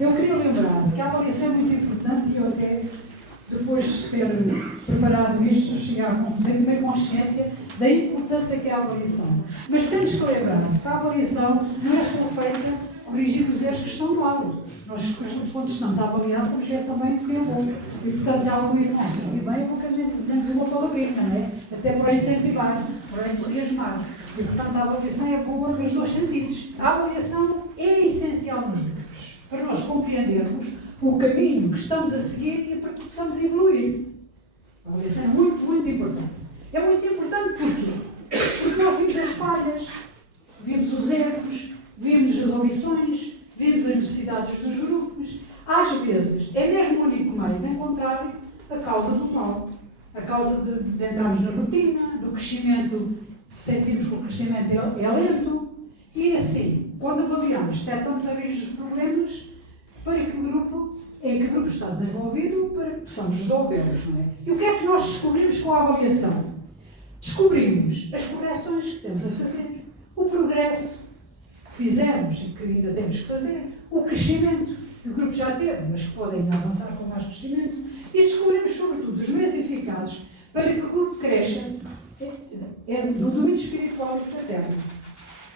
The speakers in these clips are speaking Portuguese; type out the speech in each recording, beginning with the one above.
Eu queria lembrar que a avaliação é muito importante e eu até, depois de ter preparado isto, cheguei à conclusão e tomei consciência da importância que é a avaliação. Mas temos que lembrar que a avaliação não é só feita corrigir os erros que estão no lado. Nós, quando estamos a avaliar, temos que ver também o que é bom. E, portanto, se há algum irmão se ouvir bem, é porque a gente temos uma palavrinha, não é? Até para incentivar, para entusiasmar. E, portanto, a avaliação é boa nos dois sentidos. A avaliação é essencial nos grupos, para nós compreendermos o caminho que estamos a seguir e para que possamos evoluir. A avaliação é muito, muito importante. É muito importante porquê? Porque nós vimos as falhas, vimos os erros, vimos as omissões, vimos as necessidades dos grupos. Às vezes, é mesmo o único meio de encontrar a causa do mal. A causa de entrarmos na rotina, do crescimento, sentimos que o crescimento é lento. E assim, quando avaliamos, detectamos a raiz dos problemas para que o grupo, em que o grupo está desenvolvido, para que possamos resolvê-los, não é? E o que é que nós descobrimos com a avaliação? Descobrimos as correções que temos a fazer, o progresso que fizemos e que ainda temos que fazer, o crescimento que o grupo já teve, mas que pode ainda avançar com mais crescimento, e descobrimos, sobretudo, os meios eficazes para que o grupo cresça no domínio espiritual e fraterno.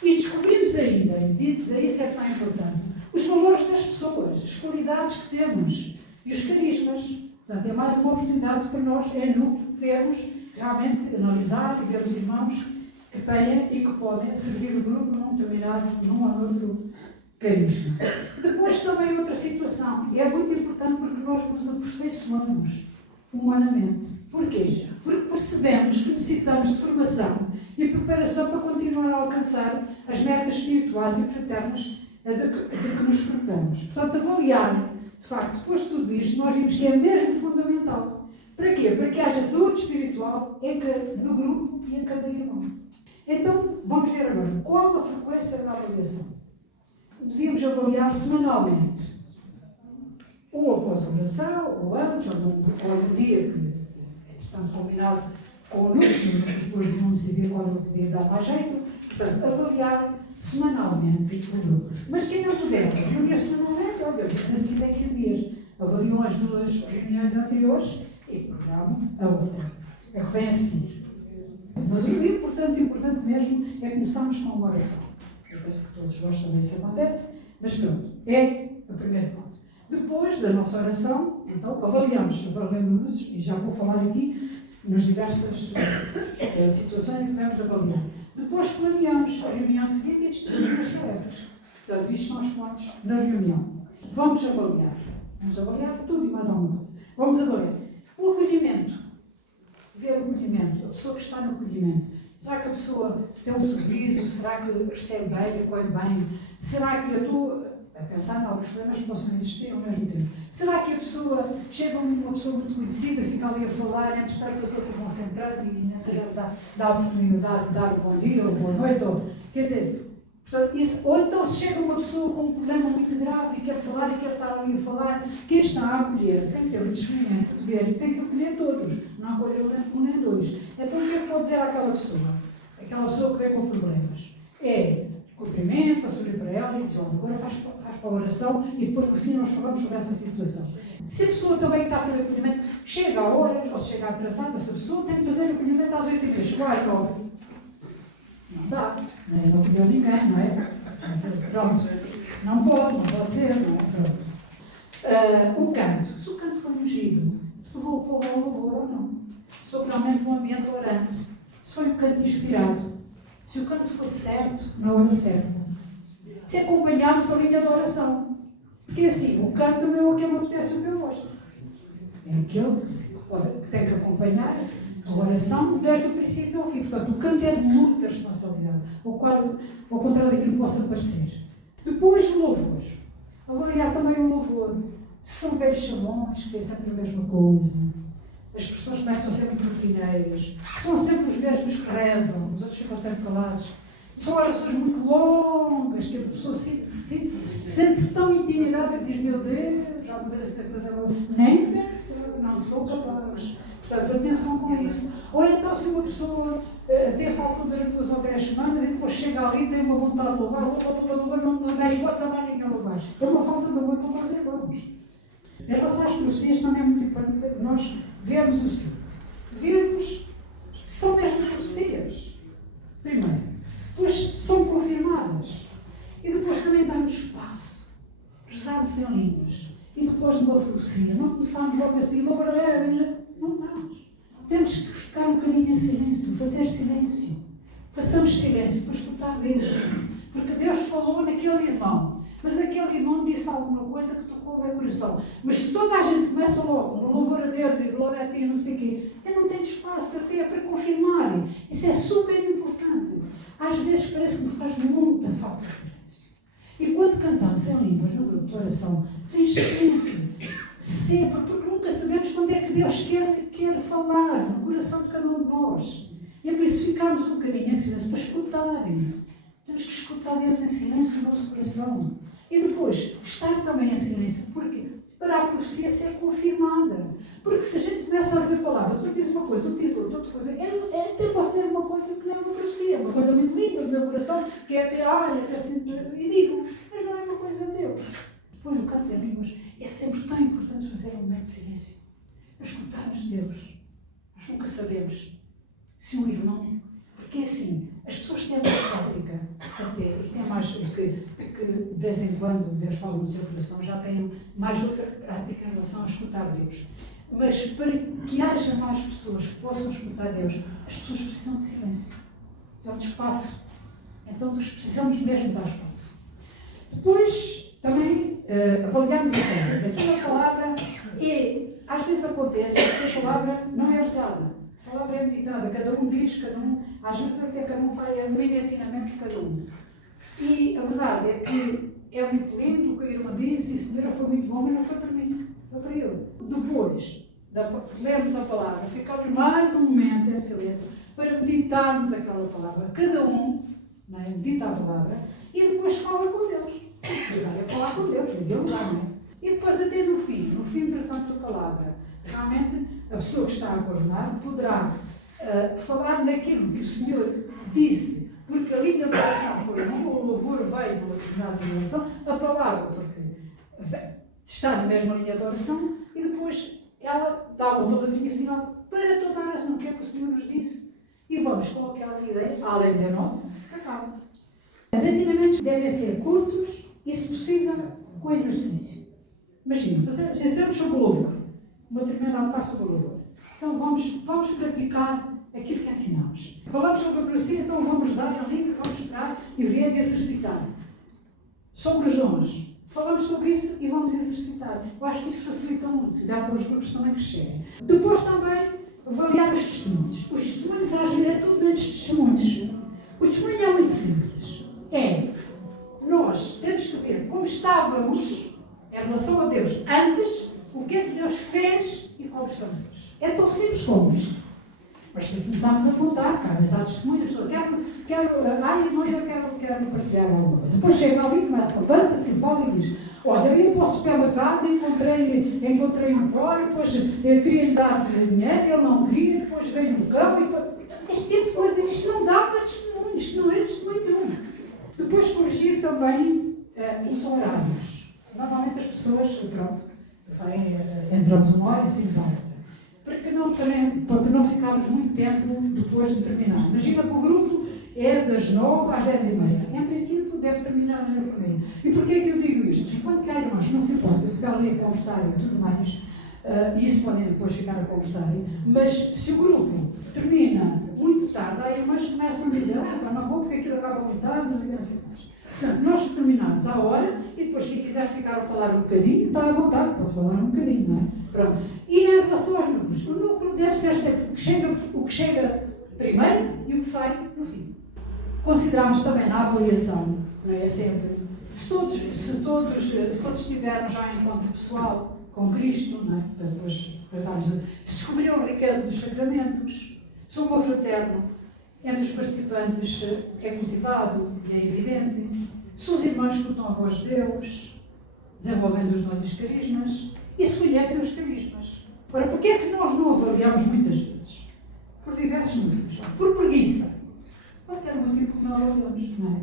E descobrimos ainda, daí isso é tão importante, os valores das pessoas, as qualidades que temos e os carismas. Portanto, é mais uma oportunidade para nós, é núcleo, vermos, realmente analisar e ver os irmãos que têm e que podem servir o grupo num determinado, num ou noutro carisma. Depois também outra situação, e é muito importante porque nós nos aperfeiçoamos humanamente. Porquê? Porque percebemos que necessitamos de formação e preparação para continuar a alcançar as metas espirituais e fraternas de que nos propomos. Portanto, avaliar, de facto, depois de tudo isto, nós vimos que é mesmo fundamental. Para quê? Para que haja saúde espiritual no grupo e em cada irmão. Então, vamos ver agora, qual a frequência da avaliação? Devíamos avaliar semanalmente. Ou após a oração, ou antes, ou no dia que está combinado com o núcleo, depois não decidir qual é o que dá mais jeito. Portanto, avaliar semanalmente o grupo. Mas quem não puder, reunir semanalmente, olha, se fizer 15 dias, avaliam as duas reuniões anteriores e programam a outra. É que vem a seguir. Mas o importante mesmo é começarmos com a oração. Eu penso que todos nós também isso acontece, mas pronto, é o primeiro ponto. Depois da nossa oração, então, avaliamos, e já vou falar aqui nas diversas situações em que devemos avaliar. Depois planeamos a reunião seguinte e distribuímos as tarefas. Portanto, isto são os pontos na reunião. Vamos avaliar tudo e mais alguma coisa. Vamos avaliar o acolhimento. Ver o acolhimento, a pessoa que está no acolhimento. Será que a pessoa tem um sorriso? Será que recebe bem, acolhe bem? Será que eu estou a pensar em alguns problemas que possam existir ao mesmo tempo? Será que a pessoa chega uma pessoa muito conhecida, fica ali a falar, entretanto as outras vão se entrando e nem sequer dá a oportunidade de dar o bom dia ou boa noite? Quer dizer, portanto, ou então se chega uma pessoa com um problema muito grave e quer falar e quer estar ali a falar, quem está a acolher tem que ter o discernimento de ver e tem que acolher todos, não acolher um nem dois. Então o que é que pode dizer àquela pessoa? Aquela pessoa que vem com problemas. É cumprimento, sorrir para ela e diz, olha, agora faz para a oração e depois no fim nós falamos sobre essa situação. Se a pessoa também está a fazer acolhimento, chega a horas ou se chega atrasada, se a pessoa tem que fazer acolhimento às 8h30, chegou às 9h. Não dá, não acolheu ninguém, não é? Pronto, não pode ser, não é? Pronto. O canto, se o canto foi ungido, se levou o povo ao louvor ou não, se houve realmente um ambiente orante, se foi um canto inspirado, se o canto foi certo, na hora certa, se acompanharmos a linha da oração. Porque assim, o canto não é o que me apetece, o que eu gosto. É aquele que tem que acompanhar a oração desde o princípio ao fim. Portanto, o canto é de muita responsabilidade, ou quase ao contrário daquilo que possa parecer. Depois, o louvor. Avaliar também o louvor. Se são velhos chavões, que é sempre a mesma coisa. As pessoas começam a ser muito rotineiras. São sempre os mesmos que rezam, os outros ficam sempre calados. São orações muito longas, que a pessoa sente-se tão intimidada que diz, meu Deus, já me essa coisa, nem pensa, não sou capaz. Portanto, atenção com isso. Ou então, se uma pessoa até faltam durante 2 ou 3 semanas e depois chega ali e tem uma vontade de louvar, não dá hipótese a mais ninguém louvar. É uma falta de amor para os irmãos. Em relação às profecias também é muito importante nós vermos o seguinte. Vermos se são mesmo profecias, primeiro. Depois são confirmadas. E depois também darmos espaço. Rezarmos em línguas. E depois de uma profecia, não começarmos logo assim, uma verdadeira, não damos. Temos que ficar um bocadinho em silêncio, fazer silêncio. Façamos silêncio para escutar Deus. Porque Deus falou naquele irmão. Mas aquele irmão disse alguma coisa que tocou o meu coração. Mas se toda a gente começa logo, no louvor a Deus e glória a ti, não sei o quê, eu não tenho espaço até para confirmar. Isso é super importante. Às vezes parece que me faz muita falta de silêncio. E quando cantamos em línguas no grupo de oração, vem sempre, porque nunca sabemos quando é que Deus quer falar no coração de cada um de nós. E é por isso ficarmos um bocadinho em silêncio para escutarem. Temos que escutar Deus em silêncio no nosso coração. E depois, estar também em silêncio, porque para a profecia ser confirmada. Porque se a gente começa a dizer palavras, eu diz uma coisa, eu diz outra coisa, até pode ser uma coisa que não é uma profecia, uma coisa muito linda do meu coração, que é até, até assim, e digo, mas não é uma coisa de Deus. Depois, o canto em línguas é sempre tão importante fazer um momento de silêncio. Escutarmos Deus. Nós nunca sabemos se um irmão. Porque é assim, as pessoas têm mais prática, até, e têm mais que de vez em quando Deus fala no seu coração, já têm mais outra prática em relação a escutar Deus. Mas para que haja mais pessoas que possam escutar Deus, as pessoas precisam de silêncio, precisam de espaço. Então nós precisamos mesmo dar espaço. Depois, também avaliamos a palavra. Aquela palavra às vezes acontece que a palavra não é rezada. A palavra é meditada, cada um diz, às vezes até cada um faz o ensinamento de cada um. E a verdade é que é muito lindo o que a irmã disse, e senhora foi muito bom, mas não foi para mim, foi para eu. Depois de lermos a palavra, ficamos mais um momento em silêncio para meditarmos aquela palavra. Cada um medita a palavra e depois fala com Deus. É falar com Deus, naquele lugar, não é? E depois até no fim da Santa Palavra, realmente a pessoa que está a governar poderá falar daquilo que o Senhor disse, porque a linha de oração foi uma, o louvor veio numa determinada oração, a palavra, porque está na mesma linha de oração, e depois ela dá uma palavrinha final para toda a oração, que é que o Senhor nos disse, e vamos com aquela ideia, além da nossa, para casa. Os ensinamentos devem ser curtos e, se possível, com exercício. Imagina, fazemos sobre o louvor, uma determinada parte sobre o louvor. Então vamos praticar aquilo que ensinamos. Falamos sobre a profecia, então vamos rezar em línguas, vamos esperar e ver e exercitar. Sobre os dons, falamos sobre isso e vamos exercitar. Eu acho que isso facilita muito, dá para os grupos também crescerem. Depois também avaliar os testemunhos. Os testemunhos às vezes é tudo menos testemunhos. O testemunho é muito simples. Nós temos que ver como estávamos em relação a Deus antes, o que é que Deus fez e como estamos hoje. É tão simples como isto. Mas se começarmos a apontar, cara, há testemunhas, eu quero partilhar alguma coisa. Depois chega ali, começa, levanta-se e fala e diz: olha, eu ia para o supermercado, encontrei um embora, depois eu queria lhe dar dinheiro, ele não queria, depois veio no cão e este tipo de coisas, isto não dá para testemunho, isto não é testemunho nenhum. Depois corrigir também os horários. Normalmente as pessoas, entramos uma hora e saímos à outra. Para não ficarmos muito tempo depois de terminar. Imagina que o grupo é das 9 às 10h30. Em princípio deve terminar às 10h30. E porquê é que eu digo isto? Enquanto que há irmãos não se importa ficar ali a conversar e tudo mais, e isso podem depois ficar a conversar, mas se o grupo termina muito tarde, há irmãs que começam a dizer: não vou porque aquilo acaba muito tarde, não sei mais. Portanto, nós terminamos à hora e depois quem quiser ficar a falar um bocadinho, está à vontade, pode falar um bocadinho, não é? Pronto. E em relação aos núcleos, o núcleo deve ser sempre o que chega primeiro e o que sai no fim. Consideramos também na avaliação, não é? Sempre, se todos tiveram já um encontro pessoal com Cristo, não é? Depois, se descobriram a riqueza dos sacramentos, se o amor fraterno entre os participantes é cultivado e é evidente, se os irmãos escutam a voz de Deus, desenvolvendo os dons e os carismas, e se conhecem os carismas. Ora, porquê é que nós não avaliamos muitas vezes? Por diversos motivos. Por preguiça. Pode ser um motivo que nós olhamos, não é?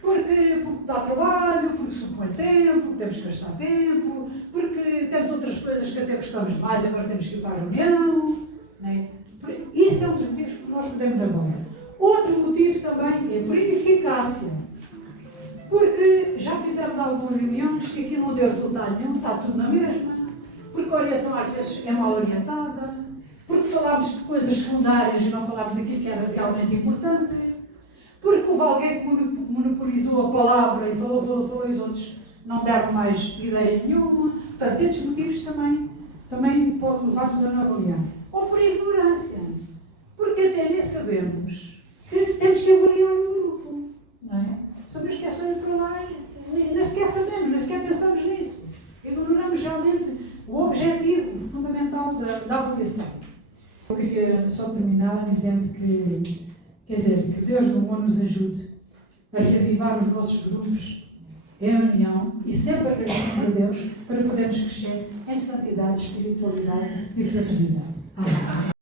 Porque dá trabalho, porque supõe tempo, porque temos que gastar tempo, porque temos outras coisas que até gostamos mais, agora temos que ir para a reunião. Não é? Isso é um dos motivos que nós podemos avaliar. Outro motivo também é por ineficácia. Porque já fizemos algumas reuniões que aqui não deu resultado nenhum, está tudo na mesma. Porque a orientação às vezes é mal orientada. Porque falámos de coisas secundárias e não falámos daquilo que era realmente importante. Porque houve alguém que monopolizou a palavra e falou e os outros não deram mais ideia nenhuma. Portanto, estes motivos também podem levar-nos a não avaliar. Ou por ignorância. Porque até nem sabemos que temos que avaliar o grupo. Não é? Só nos esquecemos para lá e nem sequer sabemos, nem sequer pensamos nisso. Ignoramos realmente o objetivo fundamental da avaliação. Eu queria só terminar dizendo que Deus no amor nos ajude a reavivar os nossos grupos em união e sempre agradecendo a Deus para podermos crescer em santidade, espiritualidade e fraternidade. Amém.